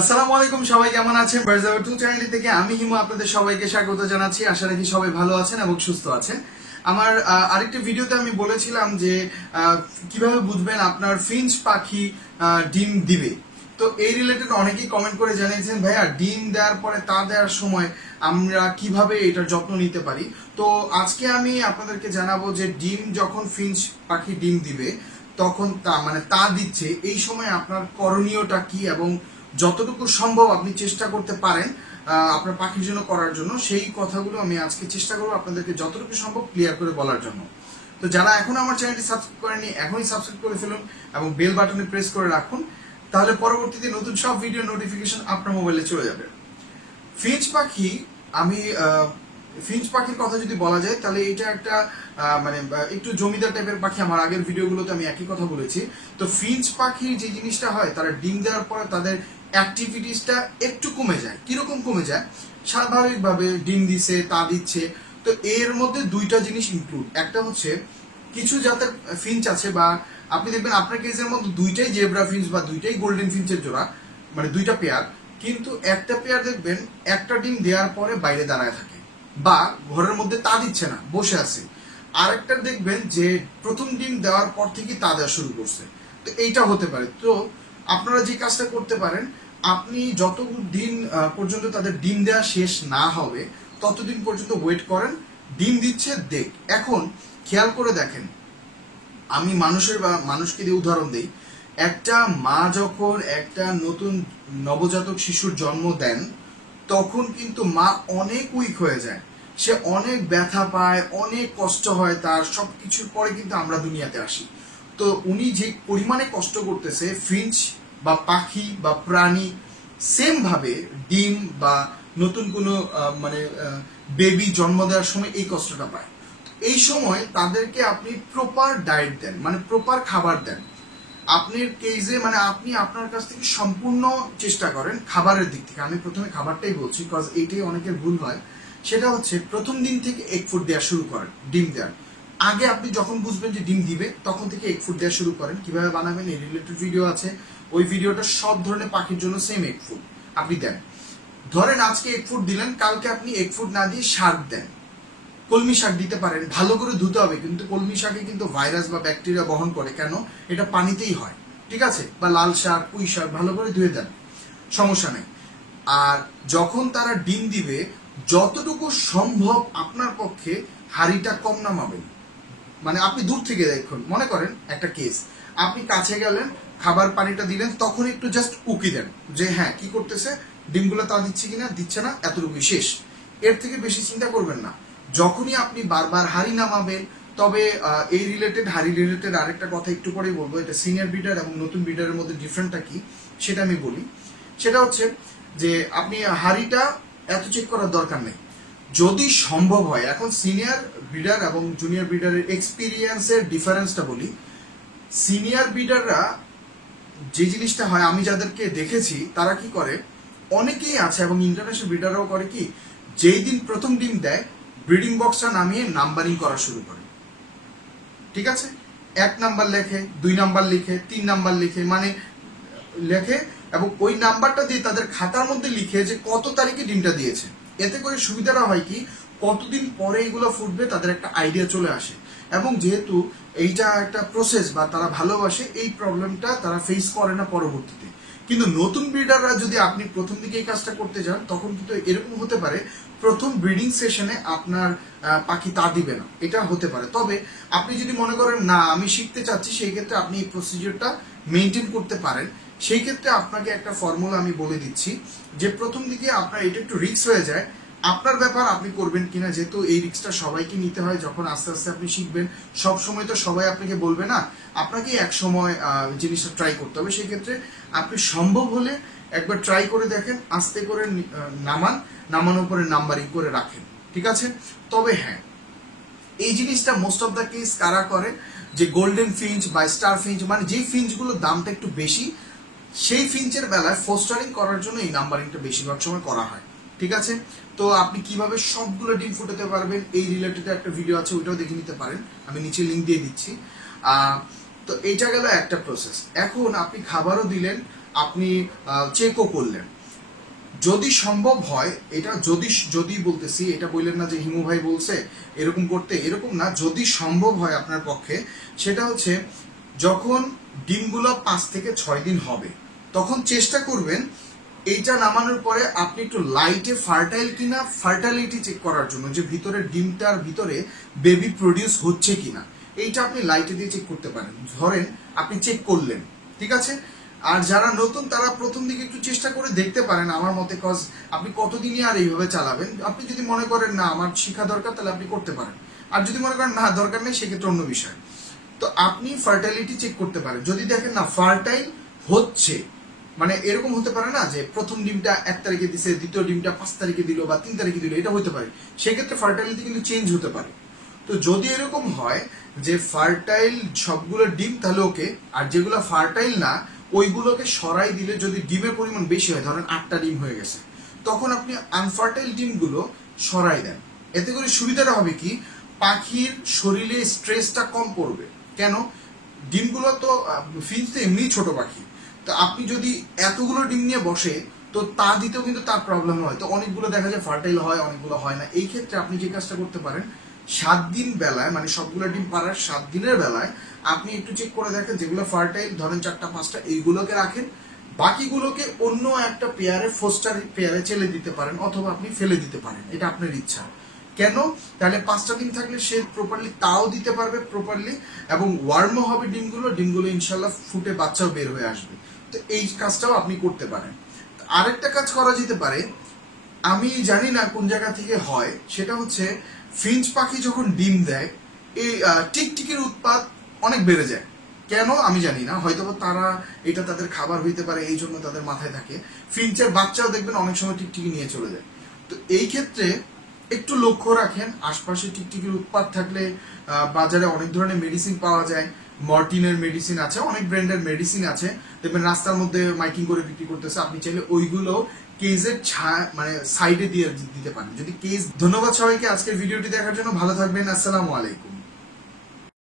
আসসালামু আলাইকুম, সবাই কেমন আছেন? বার্জার টু চ্যানেল থেকে আমি হিমু আপনাদের সবাইকে স্বাগত জানাচ্ছি। আশা রাখি সবাই ভালো আছেন এবং সুস্থ আছেন। আমার আরেকটি ভিডিওতে আমি বলেছিলাম যে কিভাবে বুঝবেন আপনার ফিঞ্চ পাখি ডিম দিবে। তো এই রিলেটেড অনেকেই কমেন্ট করে জানিয়েছেন, ভাইয়া ডিম দেওয়ার পরে তা দেওয়ার সময় আমরা কিভাবে এটার যত্ন নিতে পারি। তো আজকে আমি আপনাদেরকে জানাবো যে ডিম যখন ফিঞ্চ পাখি ডিম দিবে তখন তা দিচ্ছে, এই সময় আপনার করণীয়টা কি এবং যতটুকু সম্ভব আপনি চেষ্টা করতে পারেন আপনার পাখির জন্য করার জন্য, সেই কথাগুলো আমি আজকে চেষ্টা করবো আপনাদেরকে যতটুকু সম্ভব ক্লিয়ার করে বলার জন্য। তো যারা এখন আমার চ্যানেলটি সাবস্ক্রাইব করেনি এখনই সাবস্ক্রাইব করে ফেলুন এবং বেল বাটনে প্রেস করে রাখুন, তাহলে পরবর্তীতে নতুন সব ভিডিও নোটিফিকেশন আপনার মোবাইলে চলে যাবে। ফিঞ্চ পাখি আমি ফিঞ্চ পাখির কথা যদি বলা যায় তাহলে এটা একটা একটু জমিদার টাইপের পাখি। আমার আগের ভিডিওগুলোতে আমি একই কথা বলেছি। তো ফিঞ্চ পাখির যে জিনিসটা হয়, তারা ডিম দেওয়ার পরে তাদের অ্যাক্টিভিটিসটা একটু কমে যায়। কিরকম কমে যায়? স্বাভাবিকভাবে ডিম দিচ্ছে, তা দিচ্ছে। তো এর মধ্যে দুইটা জিনিস ইনক্লুড। একটা হচ্ছে কিছু জাতের ফিঞ্চ আছে, বা আপনি দেখবেন আপনার কেসের মধ্যে দুইটাই জেব্রা ফিঞ্চ বা দুইটাই গোল্ডেন ফিঞ্চের জোড়া, মানে দুইটা পেয়ার, কিন্তু একটা পেয়ার দেখবেন একটা ডিম দেওয়ার পরে বাইরে দাঁড়ায় থাকে বা ঘরের মধ্যে তা দিচ্ছে না, বসে আছে। আরেকটা দেখবেন যে প্রথম ডিম দেওয়ার পর থেকে তা দেওয়া শুরু করছে। তো এইটা হতে পারে। তো আপনারা যে কাজটা করতে পারেন, আপনি যতদিন পর্যন্ত তাদের ডিম দেওয়া শেষ না হবে ততদিন পর্যন্ত ওয়েট করেন। ডিম দিচ্ছে দেখ। এখন খেয়াল করে দেখেন, আমি মানুষকে দিয়ে উদাহরণ দিই। একটা মা যখন একটা নতুন নবজাতক শিশুর জন্ম দেন তখন কিন্তু মা অনেক উইক হয়ে যায়, সে অনেক ব্যথা পায়, অনেক কষ্ট হয় তার। সবকিছুর পরে কিন্তু আমরা দুনিয়াতে আসি। তো উনি যে পরিমাণে কষ্ট করতেছে, ফিঞ্চ বা পাখি বা প্রাণী সেম ভাবে ডিম বা নতুন কোনো বেবি জন্ম দেওয়ার সময় এই কষ্টটা পায়। এই সময় তাদেরকে আপনি প্রপার ডায়েট দেন, মানে প্রপার খাবার দেন। আপনার কেজে আপনি আপনার কাছ থেকে সম্পূর্ণ চেষ্টা করেন খাবারের দিক থেকে। আমি প্রথমে খাবারটাই বলছি, বিকজ এইটাই অনেকের ভুল হয়। সেটা হচ্ছে প্রথম দিন থেকে এগ ফুড দেওয়া শুরু করেন। ডিম দেওয়ার আগে আপনি যখন বুঝবেন যে ডিম দিবে তখন থেকে এগ ফুড দেওয়া শুরু করেন। কিভাবে বানাবেন এই রিলেটেড ভিডিও আছে, ওই ভিডিওটা সব ধরনের পাখির জন্য সেম এগ ফুড আপনি দেন। ধরেন আজকে এগ ফুড দিলেন, কালকে আপনি এগ ফুড না দিয়ে শাক দেন। কলমি শাক দিতে পারেন, ভালো করে ধুতে হবে, কিন্তু কলমি শাকে কিন্তু ভাইরাস বা ব্যাকটেরিয়া বহন করে। কেন? এটা পানিতেই হয়, ঠিক আছে? বা লাল শাক, পুঁই শাক ভালো করে ধুয়ে দেন, সমস্যা নেই। আর যখন তারা ডিম দিবে, যতটুকু সম্ভব আপনার পক্ষে হাঁড়িটা কম নামাবেন। মানে আপনি দূর থেকে দেখুন, মনে করেন একটা কেস, আপনি কাছে গেলেন, খাবার পানিটা দিলেন, তখন একটু জাস্ট উকি দেন যে হ্যাঁ কি করতেছে, ডিমগুলো তা দিচ্ছে কিনা, দিচ্ছে না, এতটুকুই শেষ। এর থেকে বেশি চিন্তা করবেন না। যখনই আপনি বারবার হাড়ি নামাবেন, তবে এই হাড়ি রিলেটেড আরেকটা কথা একটু পরেই বলবো। এটা সিনিয়র ব্রিডার এবং নতুন ব্রিডারের মধ্যে ডিফারেন্টটা কি সেটা আমি বলি। সেটা হচ্ছে যে আপনি হাড়িটা এত চেক করার দরকার নেই, যদি সম্ভব হয়। এখন সিনিয়র ব্রিডার এবং জুনিয়র ব্রিডারের এক্সপিরিয়েন্সের ডিফারেন্সটা বলি। সিনিয়র ব্রিডাররা যে জিনিসটা হয়, আমি যাদেরকে দেখেছি তারা কি করে, অনেকেই আছে এবং ইন্টারন্যাশনাল ব্রিডাররাও করে কি, যেই দিন প্রথম ডিম দেয় ব্রিডিং বক্সটা নামিয়ে নাম্বারিং করা শুরু করে। ঠিক আছে? 1 নাম্বার লেখে, 2 নাম্বার লিখে, 3 নাম্বার লিখে, লেখে এবং ওই নাম্বারটা দিয়ে তাদের খাতার মধ্যে লিখে যে কত তারিখে ডিমটা দিয়েছে। এতে করে সুবিধাটা হয় কি, কতদিন পরে এগুলো ফুটবে তাদের একটা আইডিয়া চলে আসে। এবং যেহেতু এইটা একটা প্রসেস বা তারা ভালোবাসে, এই প্রবলেমটা তারা ফেস করে না পরবর্তীতে। কিন্তু নতুন ব্রিডাররা যদি আপনি প্রথম দিকে এই কাজটা করতে যান, তখন কিন্তু এরকম হতে পারে প্রথম ব্রিডিং সেশনে আপনার পাখি তা দিবে না, এটা হতে পারে। তবে আপনি যদি মনে করেন না আমি শিখতে চাচ্ছি, সেই ক্ষেত্রে আপনি এই প্রসিজিওরটা মেনটেন করতে পারেন। সেই ক্ষেত্রে আপনাকে একটা ফর্মুলা আমি বলে দিচ্ছি, যে প্রথম দিকে আপনার এটা একটু রিস্ক হয়ে যায়, আপনার ব্যাপার আপনি করবেন কিনা। যেহেতু এই রিস্কটা সবাইকে নিতে হয় যখন আস্তে আস্তে আপনি শিখবেন। সব সময় তো সবাই আপনাকে বলবে না, আপনাকে এক সময় জিনিসটা ট্রাই করতে হবে। সেই ক্ষেত্রে আপনি সম্ভব হলে একবার ট্রাই করে দেখেন, আস্তে করে নামানোর পরে নাম্বারিং করে রাখেন, ঠিক আছে? তবে হ্যাঁ, এই জিনিসটা মোস্ট অফ দ্য কেস কারা করে, যে গোল্ডেন ফিঞ্চ বা স্টার ফিঞ্চ, মানে যেই ফিঞ্চগুলোর দামটা একটু বেশি, সেই ফিঞ্চের বেলায় ফোস্টারিং করার জন্য এই নাম্বারিংটা বেশিরভাগ সময় করা হয়, ঠিক আছে? তো আপনি কিভাবে সবগুলো ডিম ফুটাতে পারবেন এই রিলেটেড একটা ভিডিও আছে, ওইটাও দেখে নিতে পারেন, আমি নিচে লিঙ্ক দিয়ে দিচ্ছি। তো এইটা গেল একটা প্রসেস। এখন আপনি খাবারও দিলেন, আপনি চেকও করলেন। যদি সম্ভব হয়, এটা যদি বলতেছি, এটা বললেন না যে হিমু ভাই বলছে এরকম করতে, এরকম না, যদি সম্ভব হয় আপনার পক্ষে, সেটা হচ্ছে যখন ডিমগুলো 5 থেকে 6 দিন হবে তখন চেষ্টা করবেন এইটা নামানোর পরে আপনি একটু লাইটে ফার্টাইল কিনা ফার্টালিটি চেক করার জন্য, যে ভিতরে ডিমটার ভিতরে বেবি প্রডিউস হচ্ছে কিনা, এইটা আপনি লাইটে দিয়ে চেক করতে পারেন। ধরেন আপনি চেক করলেন, ঠিক আছে। আর যারা নতুন তারা প্রথম দিকে একটু চেষ্টা করে দেখতে পারেন আমার মতে, কজ আপনি কতদিনই আর এইভাবে চালাবেন। আপনি যদি মনে করেন না আমার শিখা দরকার, তাহলে আপনি করতে পারেন। আর যদি মনে করেন না দরকার নেই, সেক্ষেত্রে অন্য বিষয়। তো আপনি ফার্টাইলিটি চেক করতে পারেন। যদি দেখেন না ফার্টাইল হচ্ছে, মানে এরকম হতে পারে না যে প্রথম ডিমটা 1 তারিখে দিছে, দ্বিতীয় ডিমটা 5 তারিখে দিল বা 3 তারিখে দিল, এটা হতে পারে। সেক্ষেত্রে ফার্টাইলিটি কিন্তু চেঞ্জ হতে পারে। তো যদি এরকম হয় যে ফার্টাইল সবগুলো ডিম, তাহলে ওকে। আর যেগুলো ফার্টাইল না ওইগুলোকে সরাই দিলে, যদি ডিমের পরিমাণ বেশি হয়, ধরেন 8টা ডিম হয়ে গেছে, তখন আপনি আনফার্টাইল ডিমগুলো সরাই দেন। এতে করে সুবিধাটা হবে কি, পাখির শরীরে স্ট্রেসটা কম পড়বে। কেন, ডিমগুলো তো ফিঞ্চ তো এমনি ছোট পাখি, তো আপনি যদি এতগুলো ডিম নিয়ে বসে, তো তা দিতেও কিন্তু তার প্রবলেম হয়। তো অনেকগুলো দেখা যায় ফার্টাইল হয়, অনেকগুলো হয় না। এই ক্ষেত্রে আপনি যে কাজটা করতে পারেন, 7 দিন বেলায়, মানে সবগুলো ডিম পাড়ার 7 দিনের বেলায় আপনি একটু চেক করে দেখেন, যেগুলো ফার্টাইল ধরেন 4টা 5টা, এইগুলোকে রাখেন, বাকিগুলোকে অন্য একটা পেয়ারে, ফোস্টার পেয়ারে চেলে দিতে পারেন, অথবা আপনি ফেলে দিতে পারেন, এটা আপনার ইচ্ছা। কেন, তাহলে 5টা ডিম থাকলে সে প্রপারলি তাও দিতে পারবে প্রপারলি, এবং ওয়ার্মও হবে ডিমগুলো ইনশাল্লাহ ফুটে বাচ্চাও বের হয়ে আসবে। তো এই কাজটাও আপনি করতে পারেন। আরেকটা কাজ করা যেতে পারে, আমি জানি না কোন জায়গা থেকে হয়, সেটা হচ্ছে ফিঞ্চ পাখি যখন ডিম দেয়, এই টিকটিকির উৎপাত অনেক বেড়ে যায়। কেন আমি জানি না, হয়তো তারা এটা তাদের খাবার হইতে পারে, এই জন্য তাদের মাথায় থাকে। ফিঞ্চের বাচ্চাও দেখবেন অনেক সময় টিকটিকি নিয়ে চলে যায়। তো এই ক্ষেত্রে একটু লক্ষ্য রাখেন, আশপাশে টিকটিকির উৎপাত থাকলে বাজারে অনেক ধরনের মেডিসিন পাওয়া যায়। মর্টিনের মেডিসিন আছে, অনেক ব্র্যান্ডের মেডিসিন আছে, দেখবেন রাস্তার মধ্যে মাইকিং করে বিক্রি করতেছে। আপনি চাইলে ওইগুলো কেজের মানে সাইডে দিয়ে দিতে পারেন যদি কেজ। ধন্যবাদ সবাইকে আজকের ভিডিওটি দেখার জন্য। ভালো থাকবেন। আসসালামু আলাইকুম।